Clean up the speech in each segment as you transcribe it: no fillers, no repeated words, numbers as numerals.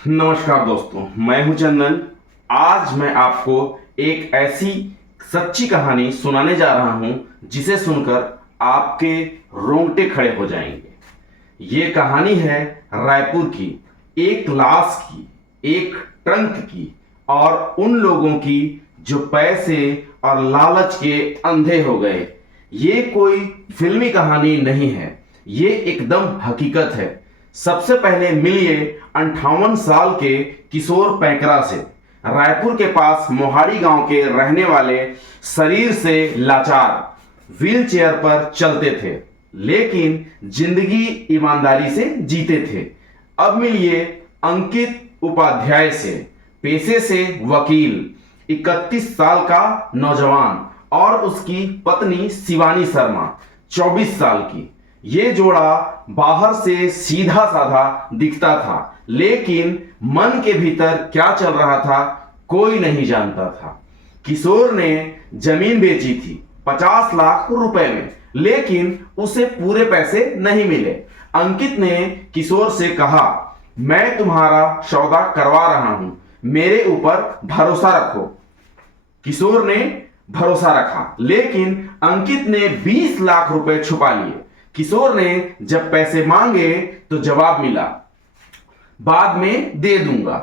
नमस्कार दोस्तों, मैं हूं चंदन। आज मैं आपको एक ऐसी सच्ची कहानी सुनाने जा रहा हूं जिसे सुनकर आपके रोंगटे खड़े हो जाएंगे। ये कहानी है रायपुर की, एक लाश की, एक ट्रंक की और उन लोगों की जो पैसे और लालच के अंधे हो गए। ये कोई फिल्मी कहानी नहीं है, ये एकदम हकीकत है। सबसे पहले मिलिए 58 साल के किशोर पैकरा से। रायपुर के पास मोहाड़ी गांव के रहने वाले, शरीर से लाचार, व्हील चेयर पर चलते थे लेकिन जिंदगी ईमानदारी से जीते थे। अब मिलिए अंकित उपाध्याय से, पेशे से वकील, 31 साल का नौजवान, और उसकी पत्नी शिवानी शर्मा, 24 साल की। ये जोड़ा बाहर से सीधा साधा दिखता था लेकिन मन के भीतर क्या चल रहा था कोई नहीं जानता था। किशोर ने जमीन बेची थी 50 लाख रुपए में, लेकिन उसे पूरे पैसे नहीं मिले। अंकित ने किशोर से कहा, मैं तुम्हारा सौदा करवा रहा हूं, मेरे ऊपर भरोसा रखो। किशोर ने भरोसा रखा लेकिन अंकित ने 20 लाख रुपए छुपा लिए। किशोर ने जब पैसे मांगे तो जवाब मिला, बाद में दे दूंगा।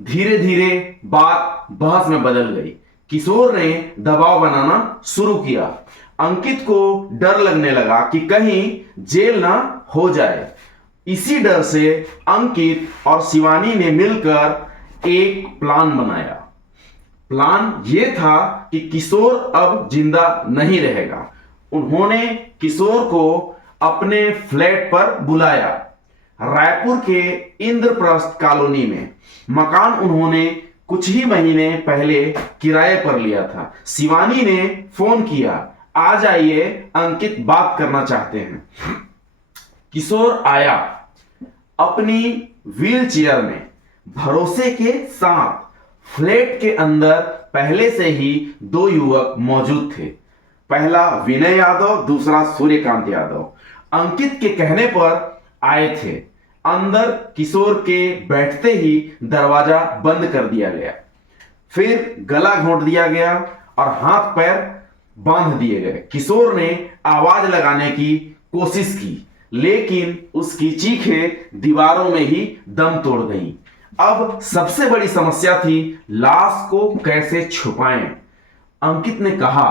धीरे धीरे बात बहस में बदल गई। किशोर ने दबाव बनाना शुरू किया। अंकित को डर लगने लगा कि कहीं जेल ना हो जाए। इसी डर से अंकित और शिवानी ने मिलकर एक प्लान बनाया। प्लान यह था कि किशोर अब जिंदा नहीं रहेगा। उन्होंने किशोर को अपने फ्लैट पर बुलाया। रायपुर के इंद्रप्रस्थ कॉलोनी में मकान उन्होंने कुछ ही महीने पहले किराए पर लिया था। शिवानी ने फोन किया, आ जाइए, अंकित बात करना चाहते हैं। किशोर आया। अपनी व्हील चेयर में भरोसे के साथ फ्लैट के अंदर पहले से ही 2 युवक मौजूद थे। पहला विनय यादव, दूसरा सूर्यकांत यादव अंकित के कहने पर आए थे। अंदर किशोर के बैठते ही दरवाजा बंद कर दिया गया, फिर गला घोंट दिया गया और हाथ पैर बांध दिए गए। किशोर ने आवाज लगाने की कोशिश की लेकिन उसकी चीखें दीवारों में ही दम तोड़ गईं। अब सबसे बड़ी समस्या थी, लाश को कैसे छुपाएं। अंकित ने कहा,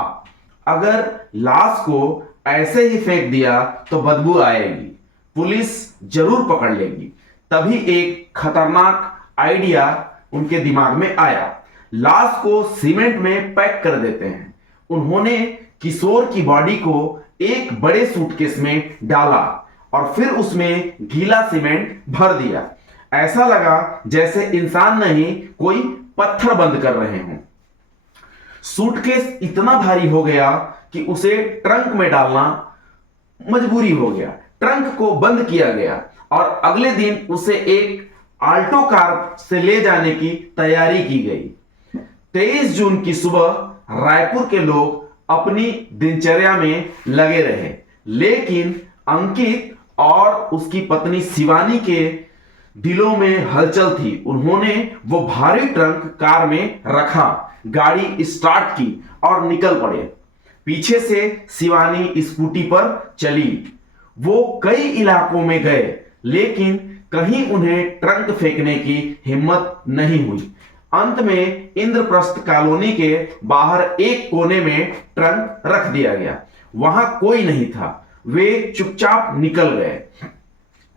अगर लाश को ऐसे ही फेंक दिया तो बदबू आएगी, पुलिस जरूर पकड़ लेगी। तभी एक खतरनाक आइडिया उनके दिमाग में आया, लाश को सीमेंट में पैक कर देते हैं। उन्होंने किशोर की बॉडी को एक बड़े सूटकेस में डाला और फिर उसमें गीला सीमेंट भर दिया। ऐसा लगा जैसे इंसान नहीं, कोई पत्थर बंद कर रहे हों। सूटकेस इतना भारी हो गया कि उसे ट्रंक में डालना मजबूरी हो गया। ट्रंक को बंद किया गया और अगले दिन उसे एक आल्टो कार से ले जाने की तैयारी की गई। 23 जून की सुबह रायपुर के लोग अपनी दिनचर्या में लगे रहे लेकिन अंकित और उसकी पत्नी शिवानी के दिलों में हलचल थी। उन्होंने वो भारी ट्रंक कार में रखा, गाड़ी स्टार्ट की और निकल पड़े। पीछे से शिवानी स्कूटी पर चली। वो कई इलाकों में गए लेकिन कहीं उन्हें ट्रंक फेंकने की हिम्मत नहीं हुई। अंत में इंद्रप्रस्थ कॉलोनी के बाहर एक कोने में ट्रंक रख दिया गया। वहां कोई नहीं था। वे चुपचाप निकल गए।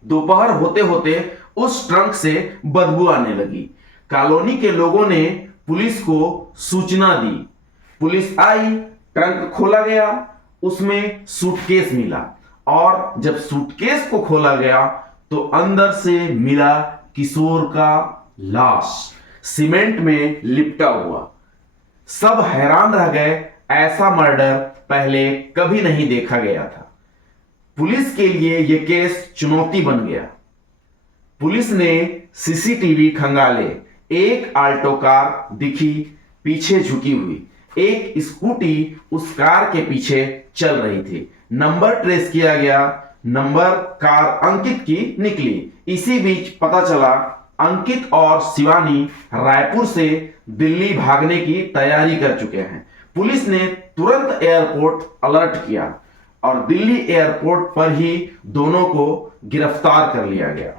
दोपहर होते होते उस ट्रंक से बदबू आने लगी। कॉलोनी के लोगों ने पुलिस को सूचना दी। पुलिस आई, ट्रंक खोला गया, उसमें सूटकेस मिला और जब सूटकेस को खोला गया तो अंदर से मिला किशोर का लाश, सीमेंट में लिपटा हुआ। सब हैरान रह गए, ऐसा मर्डर पहले कभी नहीं देखा गया था। पुलिस के लिए यह केस चुनौती बन गया। पुलिस ने सीसीटीवी खंगाले। एक आल्टो कार दिखी पीछे झुकी हुई, एक स्कूटी उस कार के पीछे चल रही थी। नंबर ट्रेस किया गया, नंबर कार अंकित की निकली। इसी बीच पता चला अंकित और शिवानी रायपुर से दिल्ली भागने की तैयारी कर चुके हैं। पुलिस ने तुरंत एयरपोर्ट अलर्ट किया और दिल्ली एयरपोर्ट पर ही दोनों को गिरफ्तार कर लिया गया।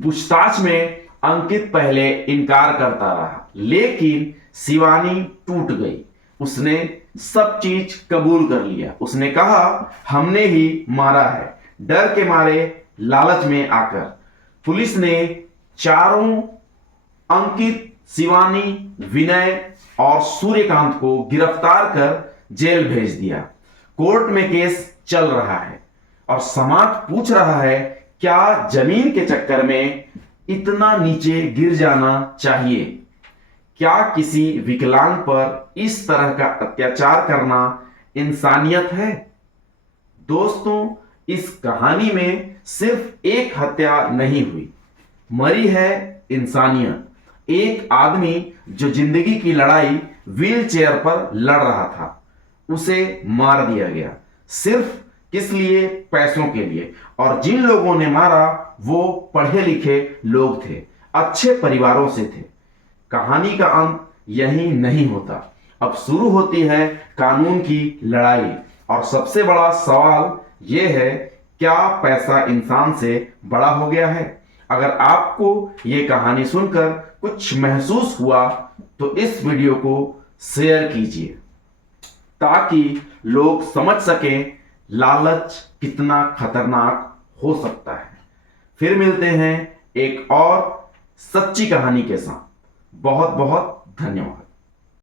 पूछताछ में अंकित पहले इनकार करता रहा, लेकिन शिवानी टूट गई। उसने सब चीज कबूल कर लिया। उसने कहा, हमने ही मारा है, डर के मारे, लालच में आकर। पुलिस ने चारों अंकित, शिवानी, विनय और सूर्यकांत को गिरफ्तार कर जेल भेज दिया। कोर्ट में केस चल रहा है और समाज पूछ रहा है, क्या जमीन के चक्कर में इतना नीचे गिर जाना चाहिए? क्या किसी विकलांग पर इस तरह का अत्याचार करना इंसानियत है? दोस्तों, इस कहानी में सिर्फ एक हत्या नहीं हुई, मरी है इंसानियत। एक आदमी जो जिंदगी की लड़ाई व्हील चेयर पर लड़ रहा था, उसे मार दिया गया। सिर्फ किस लिए? पैसों के लिए। और जिन लोगों ने मारा वो पढ़े लिखे लोग थे, अच्छे परिवारों से थे। कहानी का अंत यही नहीं होता। अब शुरू होती है कानून की लड़ाई और सबसे बड़ा सवाल यह है, क्या पैसा इंसान से बड़ा हो गया है? अगर आपको यह कहानी सुनकर कुछ महसूस हुआ तो इस वीडियो को शेयर कीजिए ताकि लोग समझ सकें लालच कितना खतरनाक हो सकता है। फिर मिलते हैं एक और सच्ची कहानी के साथ। बहुत बहुत धन्यवाद।